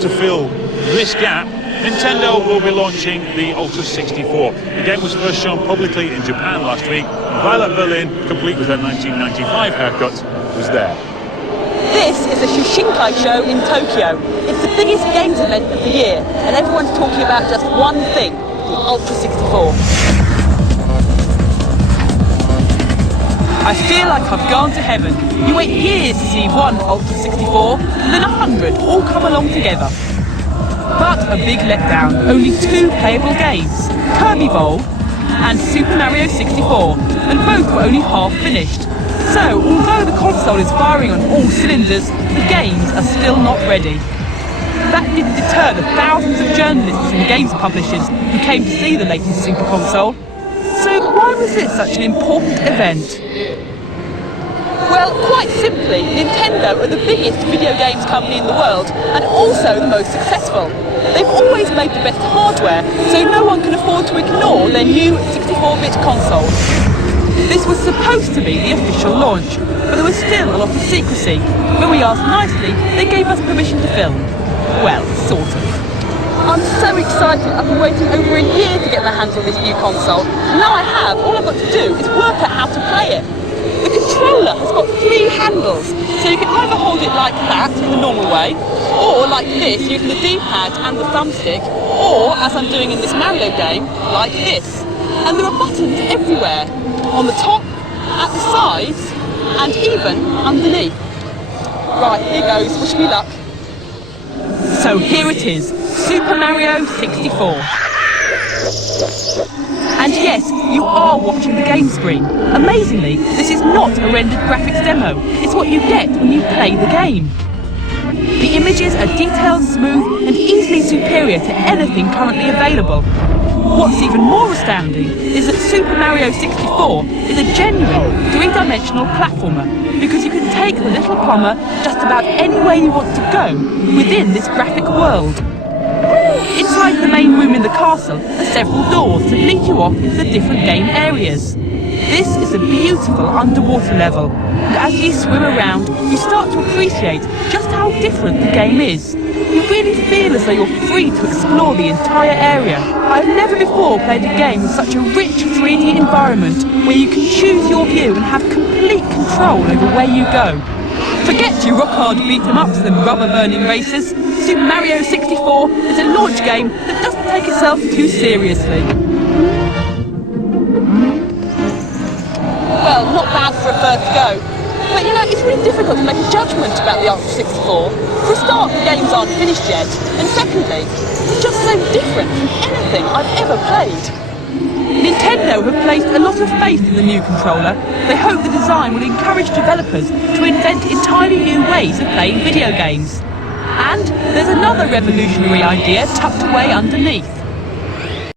to fill this gap, Nintendo will be launching the Ultra 64. The game was first shown publicly in Japan last week. Violet Berlin, complete with her 1995 haircut, was there. This is the Shushinkai show in Tokyo. It's the biggest games event of the year, and everyone's talking about just one thing, the Ultra 64. I feel like I've gone to heaven. You wait years to see one Ultra 64, and then 100 all come along together. But a big letdown, only 2 playable games, Kirby Bowl and Super Mario 64, and both were only half finished. So, although the console is firing on all cylinders, the games are still not ready. That didn't deter the thousands of journalists and games publishers who came to see the latest Super Console. So why was it such an important event? Well, quite simply, Nintendo are the biggest video games company in the world and also the most successful. They've always made the best hardware, so no one can afford to ignore their new 64-bit console. This was supposed to be the official launch, but there was still a lot of secrecy. When we asked nicely, they gave us permission to film. Well, sort of. I'm so excited. I've been waiting over a year to get my hands on this new console. And now I have. All I've got to do is work out how to play it. The controller has got 3 handles, so you can either hold it like that in the normal way, or like this using the D-pad and the thumbstick, or, as I'm doing in this Mario game, like this. And there are buttons everywhere, on the top, at the sides, and even underneath. Right, here goes, wish me luck. So here it is, Super Mario 64. And yes, you are watching the game screen. Amazingly, this is not a rendered graphics demo. It's what you get when you play the game. The images are detailed, smooth, and easily superior to anything currently available. What's even more astounding is that Super Mario 64 is a genuine 3-dimensional platformer, because you can take the little plumber just about anywhere you want to go within this graphic world. Inside the main room in the castle are several doors that lead you off into the different game areas. This is a beautiful underwater level, and as you swim around, you start to appreciate just how different the game is. You really feel as though you're free to explore the entire area. I've never before played a game with such a rich 3D environment where you can choose your view and have complete control over where you go. Forget your rock-hard beat-em-ups and rubber-burning races. Super Mario 64 is a launch game that doesn't take itself too seriously. Well, not bad for a first go. But you know, it's really difficult to make a judgment about the Ultra 64. For a start, the games aren't finished yet. And secondly, it's just so different from anything I've ever played. Nintendo have placed a lot of faith in the new controller. They hope the design will encourage developers to invent entirely new ways of playing video games. And there's another revolutionary idea tucked away underneath.